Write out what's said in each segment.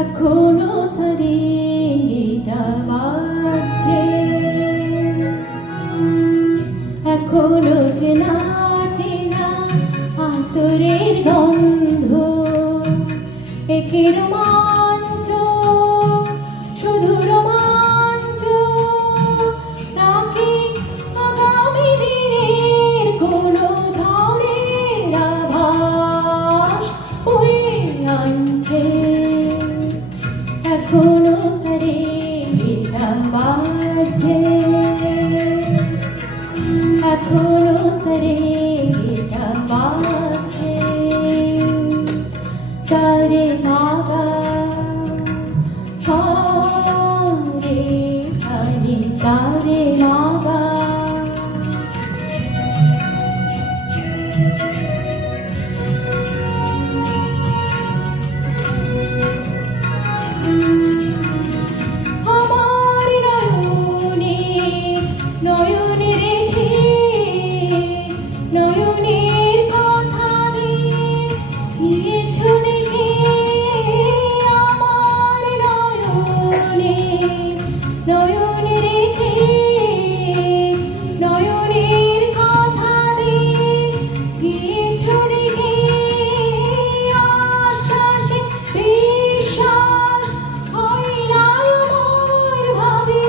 এখনো সারেঙ্গিটা বাজছে, এখনো চেনা চেনা আতরের গন্ধ, একে রোমাঞ্চ, শুধু রোমাঞ্চ, নাকি আগামী দিনের কোনো ঝড়ের আভাস বয়ে আনছে। এখনো সারেঙ্গিটা বাজছে, এখনো সারেঙ্গিটা বাজছে। তারে মাগা রে সানি, তারে মাগা। নয়নে রেখে নয়নের কথা দিয়ে গিয়েছো ডেকে, আমার নয়নে নয়নে রেখে নয়নের কথা দিয়ে গিয়েছো ডেকে। আশ্বাসে বিশ্বাস হয় না আমার, ভাবে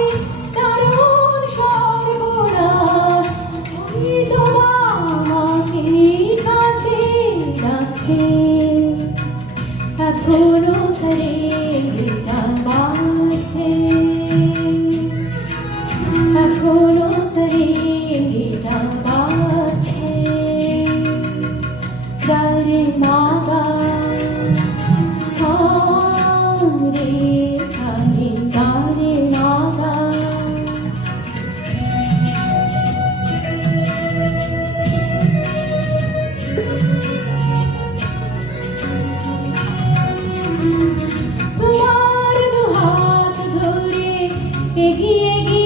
দারুণ সর্বনাশ, হয়তো আমাকে কাছে ডাকছে। এখনো সারেঙ্গিটা বাজছে, এখনো সারেঙ্গিটা বাজছে। দারে মাগা রে সানি, দারে মাগা। তোমার দুহাত ধরে এগিয়ে গিয়ে